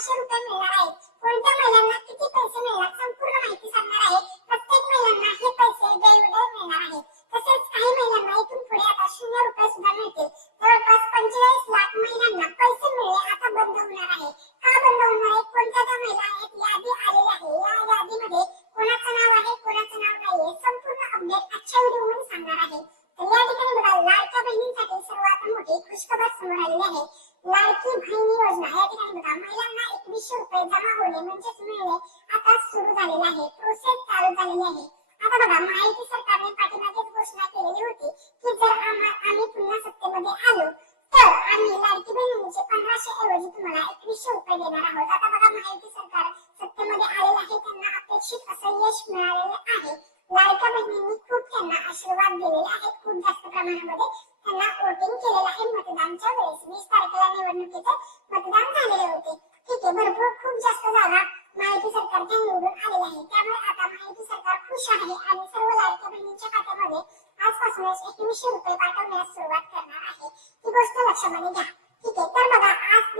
₹600 मिळणार आहेत. कोणत्या महिलांना किती पैसे मिळणार संपूर्ण माहिती सांगणार आहे. प्रत्येक महिलांना हे पैसे वेळोवेळी मिळणार आहेत. तसेच काही महिलांना इथून पुढे आता ₹0 सुद्धा मिळतील. जवळपास 45 लाख महिलांना पैसे मिळणे आता बंद होणार आहे. का बंद होणार आहे? कोणत्या त्या महिला आहेत यादी आलेली आहे. या यादीमध्ये कोणाचं नाव आहे कोणाचं नाव नाहीये संपूर्ण अपडेट आजच्या व्हिडिओमध्ये सांगणार आहे. तर या ठिकाणी बघा लाडक्या बहिणींसाठी सर्वात मोठी खुशखबर समोर आलेली आहे. लाडकी बहीण योजना या ठिकाणी बघा महिलांना ₹2100 जमा होणे म्हणजेच मिळणे आता सुरू झालेले आहे. प्रोसेस चालू झालेली आहे. आता बघा महायुती सरकारने पाठीमागेच घोषणा केलेली होती की जर आम्ही पुन्हा सत्तेमध्ये आलो तर आम्ही लाडकी बहिणीचे 1500 ऐवजी तुम्हाला ₹2100 देणार आहोत. आता बघा महायुती सरकार सत्तेमध्ये आलेलं आहे. त्यांना अपेक्षित असं यश मिळालेले आहे. लाडक्या बहिणींनी खूप त्यांना आशीर्वाद दिलेले आहेत. खूप जास्त प्रमाणामध्ये त्यांना वोटिंग केलेलं आहे. मतदानाच्या वेळेस 20 तारखेला निवडणुकीचे मतदान झालेले होते. ठीक आहे, भरपूर खूप जास्त जागा महायुती सरकारच्या निवडून आलेल्या आहे. त्यामुळे आता महायुती सरकार खुश आहे आणि सर्व लाडक्या बहिणींच्या खात्यामध्ये आजपासूनच ₹2100 पाठवण्यास सुरुवात करणार आहे. ही गोष्ट लक्षामध्ये घ्या. ठीक आहे, तर बघा आज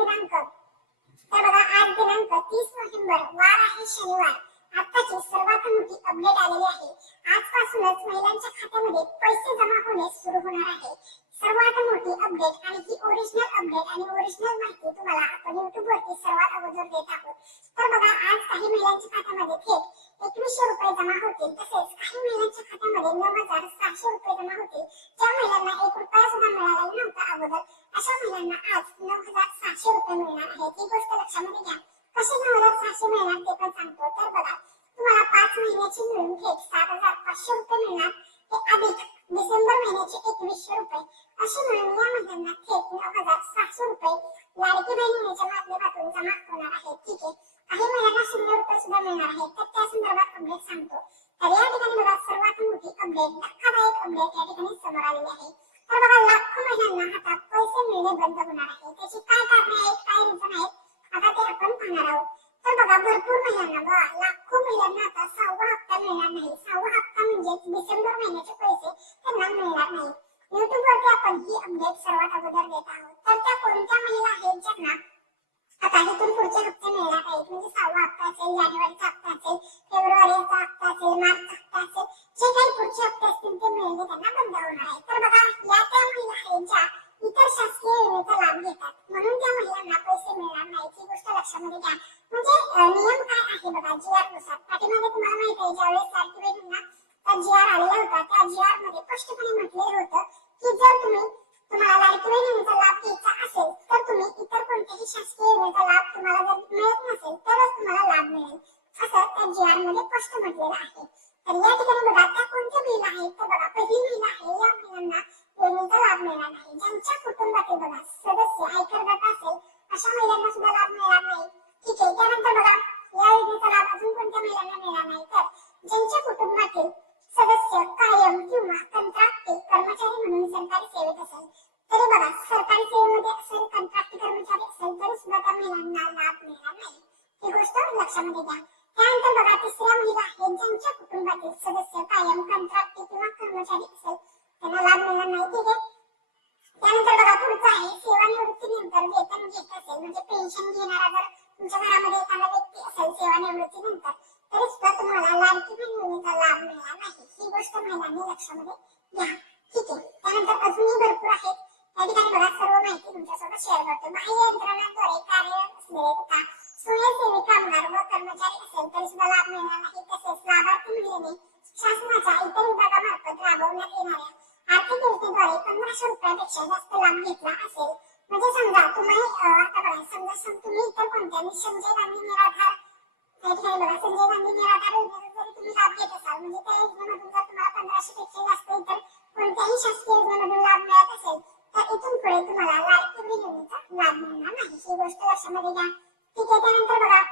दिनांक 30 नोव्हेंबर वार आहे शनिवार. आताची सर्वात मोठी अपडेट आलेली आहे. आजपासूनच महिलांच्या खात्यामध्ये पैसे जमा होणे सुरू होणार आहे. सर्वात मोठी अपडेट आणि ही ओरिजिनल अपडेट आणि ओरिजिनल माहिती तुम्हाला आपण YouTube वरती सर्वात अगोदर देत आहोत. तर बघा आज काही महिलांच्या खात्यामध्ये थेट ₹2100 जमा होतील. तसेच काही महिलांच्या खात्यामध्ये ₹9600 जमा होतील. ज्या महिलांना ₹1 सुद्धा मिळालेला नव्हता अगोदर अशा महिलांना आज ₹9600 मिळणार आहेत. ही गोष्ट लक्षामध्ये घ्या. कसे 9600 मिळणार ते पण सांगतो. तर बघा तुम्हाला 5 महिन्याची मिळून थेट ₹7500 मिळणार. ते अधिक डिसेंबर महिन्याचे ₹2100 असे मिळून या महिलांना थेट ₹9600 लाडकी बहीण योजनेच्या माध्यमातून जमा होणार आहेत. ठीक आहे, काही महिलांना ₹0 सुद्धा मिळणार आहेत. तर त्या संदर्भात अपडेट सांगतो. तर या ठिकाणी बघा सर्वात मोठी अपडेट धक्कादायक अपडेट या ठिकाणी समोर आलेली आहे. तर बघा लाखो महिलांना आता पैसे मिळणे बंद होणार आहे. त्याची काय कारणे आहेत काय रिझन आहेत आता ते आपण पाहणार आहोत. तर बघा भरपूर महिलांना बघा लाखो महिलांना आता 6वा हप्ता मिळणार नाही. 6वा हप्ता म्हणजे डिसेंबर महिन्याचे पैसे त्यांना मिळणार नाही. YouTube वरती आपण ही अपडेट सर्वात अगोदर देत आहोत. तर त्या कोणत्या महिला आहेत ज्यांना आता इथून पुढचे हप्ते मिळणार आहेत म्हणजे 6वा हप्ता असेल, जानेवारीचा हप्ता असेल, फेब्रुवारीचा हप्ता असेल, मार्चचा हप्ता असेल, जे काही पुढचे हप्ते असतील ते मिळणे त्यांना बंद होणार आहे. तर बघा या त्या महिला आहेत ज्या इतर शासकीय योजनेचा लाभ घेतात म्हणून त्या महिलांना पैसे मिळणार नाहीत. ही गोष्ट लक्षामध्ये घ्या. म्हणजे नियम काय आहे बघा GR नुसार. पाठीमागे तुम्हाला माहिती आहे ज्यावेळेस लाडकी बहिणींना GR आलेला होता त्या GR मध्ये स्पष्टपणे म्हटलेलं होतं की जर तुम्हाला लाडकी बहिणीचा लाभ घ्यायचा असेल तर तुम्ही इतर कोणत्याही शासकीय योजनेचा लाभ तुम्हाला जर मिळत नसेल तरच तुम्हाला लाभ मिळेल असं त्या GR मध्ये स्पष्ट म्हटलेलं आहे. तर या ठिकाणी बघा त्या कोणत्या महिला आहेत तर बघा पहिली महिला आहे. या महिलांना योजनेचा लाभ मिळणार नाही. ज्यांच्या कुटुंबातील बघा सदस्य आयकरदाता असेल अशा महिलांना सुद्धा लाभ मिळणार नाही. ठीक आहे, त्यानंतर बघा या योजनेचा लाभ अजून कोणत्या महिलांना मिळणार नाही तर ज्यांच्या कुटुंबातील सदस्य कायम किंवा कंत्राटी कर्मचारी म्हणून सरकारी सेवेत असेल. तरी बघा सरकारी सेवेमध्ये असेल कंत्राटी कर्मचारी असेल तरी सुद्धा त्या महिलांना लाभ मिळणार नाही. ही गोष्ट लक्षामध्ये घ्या. त्यानंतर बघा तिसऱ्या महिला आहेत ज्यांच्या कुटुंबातील सदस्य कायम कंत्राटी किंवा कर्मचारी असेल त्यांना लाभ मिळणार नाही. ठीक आहे, त्यानंतर बघा पुढचा आहे सेवानिवृत्तीनंतर वेतन घेत असेल म्हणजे पेन्शन घेणारा जर तुमच्या घरामध्ये एखादा व्यक्ती असेल सेवानिवृत्तीनंतर तरी सुद्धा तुम्हाला लाडकी बहीण योजनेचा लाभ मिळणार नाही. ही गोष्ट महिलांनी लक्षामध्ये घ्या. ठीक आहे, त्यानंतर अजूनही भरपूर आहेत. या ठिकाणी बघा सर्व माहिती तुमच्यासोबत शेअर करतो. बाह्य यंत्रणांद्वारे कार्यरत असलेले तथा स्वयंसेवी कामगार व कर्मचारी असेल तरी सुद्धा लाभ मिळणार नाही. तसेच लाभार्थी महिलेने शासनाच्या इतर विभागामार्फत राबवण्यात येणाऱ्या आर्थिक योजनेद्वारे ₹1500 पेक्षा जास्त लाभ घेतला असेल म्हणजे समजा तुम्ही आता बघा समजा तुम्ही इतर कोणत्याही संजय गांधी निराधार या ठिकाणी बघा संजय गांधी निराधार योजनेचा जरी तुम्ही लाभ घेत असाल म्हणजे त्या योजनेमधून जर तुम्हाला 1500 पेक्षा जास्त इतर कोणत्याही शासकीय योजनेमधून लाभ मिळत असेल तर इथून पुढे तुम्हाला लाडकी बहीण योजनेचा लाभ मिळणार नाही. ही गोष्ट लक्षामध्ये घ्या. ठीक आहे, त्यानंतर बघा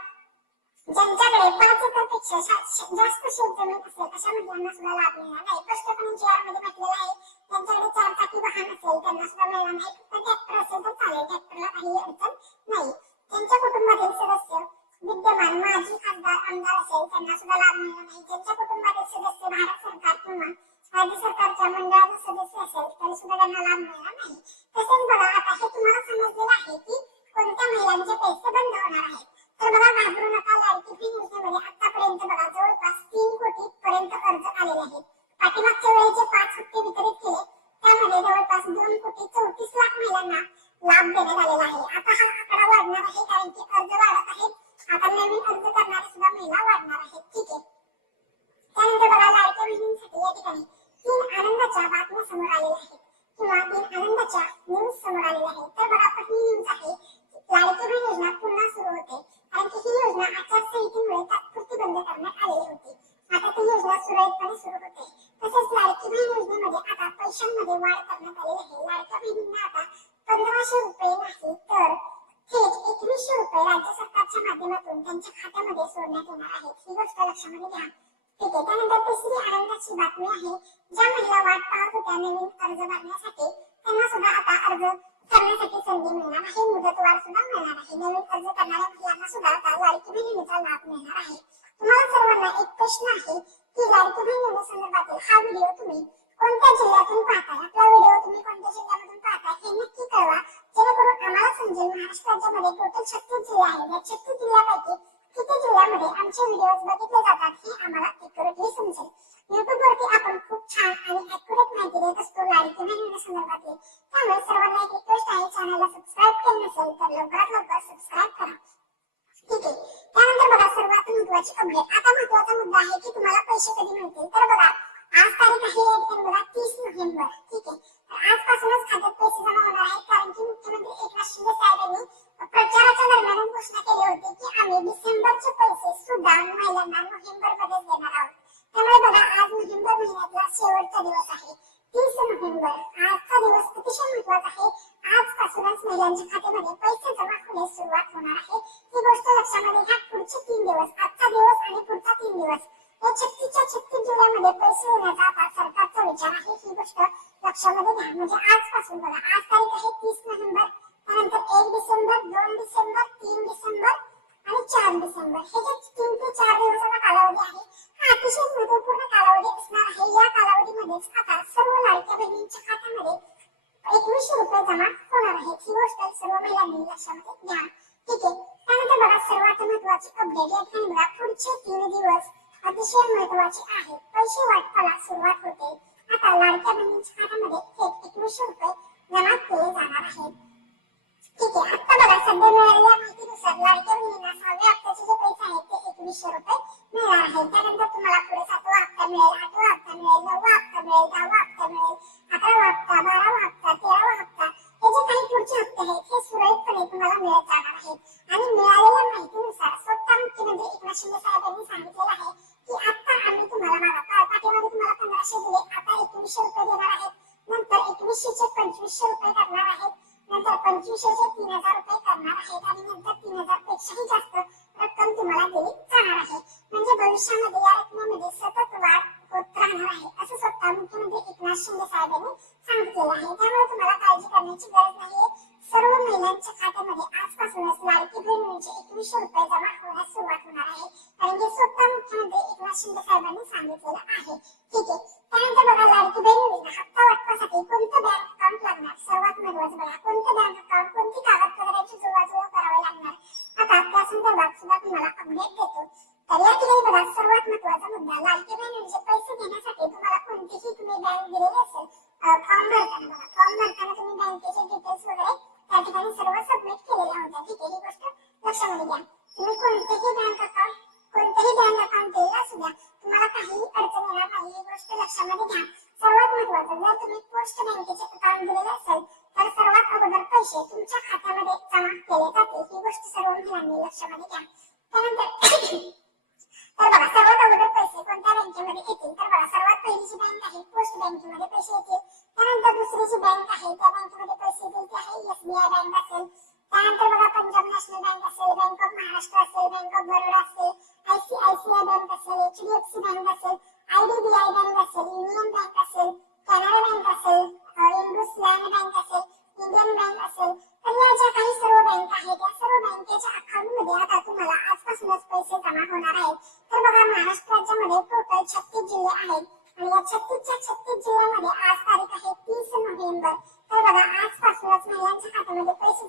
ज्यांच्याकडे 5 एकरपेक्षा जास्त शेतजमीन असेल अशा महिलांना सुद्धा लाभ मिळणार नाही. स्पष्टपणे GR मध्ये म्हटलेलं आहे ज्यांच्याकडे 4 चाकी वाहन असेल त्यांना सुद्धा मिळणार नाही. फक्त ट्रॅक्टर असेल तर चालेल, ट्रॅक्टरला काही अडचण नाही. ज्यांच्या कुटुंबातील सदस्य विद्यमान माजी खासदार आमदार असेल त्यांना सुद्धा लाभ मिळणार नाही. ज्यांच्या कुटुंबातील सदस्य भारत सरकार किंवा राज्य सरकारच्या मंडळाचे सदस्य असेल तरी सुद्धा त्यांना लाभ मिळणार नाही. तसेच बघा आता हे तुम्हाला समजलेलं आहे की कोणत्या महिलांचे पैसे बंद होणार आहेत. बघा घाबरू नका, लाडकी बहीण योजनेमध्ये आतापर्यंत बघा जवळपास 3 कोटी पर्यंत अर्ज आलेले आहेत. पाठीमागच्या वेळी जे 5 हप्ते वितरित केले त्यामध्ये जवळपास 2 कोटी 34 लाख महिलांना लाभ देण्यात आलेला आहे. आता हा आकडा वाढणार आहे कारण की अर्ज वाढत आहेत. आता नवीन अर्ज करणारे सुद्धा महिला वाढणार आहेत. ठीक आहे. त्यानंतर बघा लाडक्या बहिणींसाठी या ठिकाणी 3 आनंदाच्या बातम्या समोर आलेल्या आहेत किंवा 3 आनंदाच्या न्यूज समोर आलेल्या आहेत. तर बघा पहिली न्यूज आहे लाडकी बहीण योजना पुन्हा सुरू होते, कारण की ही योजना आचारसंहितेमुळे तात्पुरती बंद करण्यात आलेली होती. आता ती योजना सुरळीतपणे सुरू होते. तसेच लाडकी बहीण योजनेमध्ये आता पैशांमध्ये वाढ करण्यात आलेली आहे. लाडक्या बहिणींना आता 1500 रुपये नाही तर थेट 2100 रुपये राज्य सरकारच्या माध्यमातून त्यांच्या खात्यामध्ये सोडण्यात येणार आहेत. ही गोष्ट लक्षामध्ये घ्या. ठीक आहे. त्यानंतर तिसरी आनंदाची बातमी आहे ज्या महिला वाट पाहत होत्या नवीन अर्ज भरण्यासाठी त्यांना सुद्धा आता अर्ज करण्यासाठी संधी मिळणार आहे. मुदतवाढ सुद्धा मिळणार आहे. नवीन अर्ज करणाऱ्या महिलांना सुद्धा आता लाडकी बहीण योजनेचा लाभ मिळणार आहे. तुम्हाला सर्वांना एक प्रश्न आहे की लाडकी बहीण योजनेसंदर्भातील हा व्हिडिओ तुम्ही कोणत्या जिल्ह्यातून पाहताय? आपला व्हिडिओ तुम्ही कोणत्या जिल्ह्यामधून पाहताय हे नक्की कळवा, जेणेकरून आम्हाला समजेल महाराष्ट्र राज्यामध्ये टोटल 36 जिल्हे आहेत. या 36 जिल्ह्यापैकी किती जिल्ह्यामध्ये आमचे व्हिडिओज बघितले जातात हे आम्हाला एक्युरेटली समजेल. YouTube वरती आपण खूप छान आणि ॲक्युरेट माहिती देत असतो लाडकी बहीण योजनेसंदर्भातली. त्यामुळे सर्वांना एक रिक्वेस्ट आहे, चॅनलला सबस्क्राईब केलं नसेल तर लवकरात लवकर सबस्क्राईब करा. ठीक आहे. त्यानंतर बघा सर्वात महत्त्वाची अपडेट. आता महत्त्वाचा मुद्दा आहे की तुम्हाला पैसे कधी मिळतील. तर बघा आज तारीख आहे या ठिकाणी बघा 30 नोव्हेंबर. ठीक आहे. तर आजपासूनच खात्यात पैसे जमा होणार आहेत, कारण की मुख्यमंत्री एकनाथ शिंदे साहेबांनी प्रचाराच्या दरम्यान घोषणा केली होती की आम्ही डिसेंबरचे पैसे सुद्धा महिलांना नोव्हेंबरमध्येच देणार आहोत. त्यामुळे बघा आज नोव्हेंबर महिन्यातला शेवटचा दिवस आहे 30 नोव्हेंबर. आजचा दिवस अतिशय महत्त्वाचा आहे. आजपासूनच महिलांच्या खात्यामध्ये पैसे जमा होण्यास सुरुवात होणार आहे. ही गोष्ट लक्षामध्ये घ्या. पुढचे 3 दिवस, आजचा दिवस आणि पुढचा 3 दिवस या 36 जिल्ह्यामध्ये पैसे देण्याचा आता सरकारचा विचार आहे. ही गोष्ट लक्षामध्ये घ्या. म्हणजे आजपासून बघा आज तारीख आहे 30 नोव्हेंबर, त्यानंतर 1 डिसेंबर, 2 डिसेंबर, 3 डिसेंबर आणि 4 डिसेंबर हे जे 3 ते 4 दिवसाचा कालावधी आहे हा अतिशय महत्त्वपूर्ण कालावधी असणार आहे. या कालावधीमध्येच आता सर्व लाडक्या बहिणींच्या खात्यामध्ये 2100 रुपये जमा होणार आहेत. ही गोष्ट सर्व महिलांनी लक्षामध्ये घ्या. ठीक आहे. त्यानंतर बघा सर्वात महत्त्वाची अपडेट या ठिकाणी बघा पुढचे 3 दिवस अतिशय महत्त्वाचे आहेत. पैसे वाटपाला सुरुवात होते. आता लाडक्या बहिणींच्या खात्यामध्ये थेट 2100 रुपये जमा केले जाणार आहेत. ठीक आहे. आता बघा सध्या मिळालेल्या माहितीनुसार लाडक्या बहिणींना 6व्या हप्त्याचे जे पैसे आहेत ते 2100 रुपये मिळणार आहेत. त्यानंतर तुम्हाला पुढे 7वा हप्ता मिळेल, 8वा हप्ता मिळेल, 9वा हप्ता मिळेल, 10वा हप्ता मिळेल, 11वा हप्ता, 12वा हप्ता, 13वा हप्ता हे जे काही पुढचे हप्ते आहेत हे सुरळीतपणे तुम्हाला मिळत जाणार आहेत. आणि मिळालेल्या माहितीनुसार स्वतः मुख्यमंत्री एकनाथ शिंदे साहेबांनी सांगितलेलं आहे की आता आम्ही तुम्हाला बघा पाठीमागे तुम्हाला 1500 दिले, आता 2100 रुपये देणार आहेत. नंतर 2100 चे 2500 रुपये करणार आहेत. नंतर 2500 चे 3000 रुपये करणार आहेत आणि नंतर 3000 पेक्षाही जास्त रक्कम तुम्हाला दिली जाणार आहे. म्हणजे भविष्यामध्ये या रकमेमध्ये सतत वाढ होत राहणार आहे असं स्वतः मुख्यमंत्री एकनाथ शिंदे साहेबांनी सांगितलेलं आहे. त्यामुळे तुम्हाला काळजी करण्याची गरज नाहीये. सर्व महिलांच्या खात्यामध्ये आजपासूनच लाडकी बहीण योजनेचे 2100 रुपये जमा होण्यास सुरुवात होणार आहे, कारण की स्वतः मुख्यमंत्री एकनाथ शिंदे साहेबांनी सांगितलेलं आहे. ठीक आहे. त्यानंतर बघा लाडकी बहीण योजना हप्ता वाटपासाठी कोणतं बँक अकाउंट लागणार? सर्वात महत्त्वाचं बघा कोणतं बँक अकाउंट, कोणती कागदपत्रांची जुळवाजुळव करावी लागणार. आता त्या संदर्भात सुद्धा तुम्हाला अपडेट देतो. तर या ठिकाणी बघा सर्वात महत्त्वाचा मुद्दा लाडकी बहीण योजनेचे पैसे घेण्यासाठी तुम्हाला कोणतीही तुम्ही बँक दिलेली असेल फॉर्म भरताना बघा फॉर्म भरताना तुम्ही बँकेचे डिटेल्स वगैरे त्या ठिकाणी सर्व सबमिट केलेल्या होत्या. ठीक आहे. ही गोष्ट लक्षामध्ये घ्या. तुम्ही कोणतेही बँक अकाउंट दिलेलं असू द्या तुम्हाला काही अडचण येणार नाही. ही गोष्ट लक्षामध्ये घ्या. सर्वात महत्त्वाचं जर तुम्ही पोस्ट बँकेचे अकाउंट दिलेले असेल तर सर्वात अगोदर पैसे तुमच्या खात्यामध्ये जमा केले जातील. ही गोष्ट सर्व महिलांनी लक्षामध्ये घ्या. त्यानंतर तर बघा सर्वात अगोदर पैसे कोणत्या बँकेमध्ये येतील? तर बघा सर्वात पहिली जी बँक आहे पोस्ट बँकेमध्ये पैसे येतील. त्यानंतर दुसरी जी बँक आहे त्या बँकेमध्ये पैसे येतील ती आहे SBI बँक असेल. त्यानंतर बघा पंजाब नॅशनल बँक असेल, बँक ऑफ महाराष्ट्र असेल, बँक ऑफ बरोडा असेल, ICICI बँक असेल, HDFC बँक असेल, IDBI बँक असेल, युनियन बँक असेल, कॅनरा बँक असेल, इंडसलँड बँक असेल, इंडियन बँक असेल. तर या ज्या काही सर्व बँक आहेत या सर्व बँकेच्या अकाउंटमध्ये आता तुम्हाला आजपासूनच पैसे जमा होणार आहेत. तर बघा महाराष्ट्र राज्यामध्ये टोटल 36 जिल्हे आहेत आणि या 36 जिल्ह्यामध्ये आज तारीख आहे 30 नोव्हेंबर. तर बघा आजपासूनच महिलांच्या खात्यामध्ये पैसे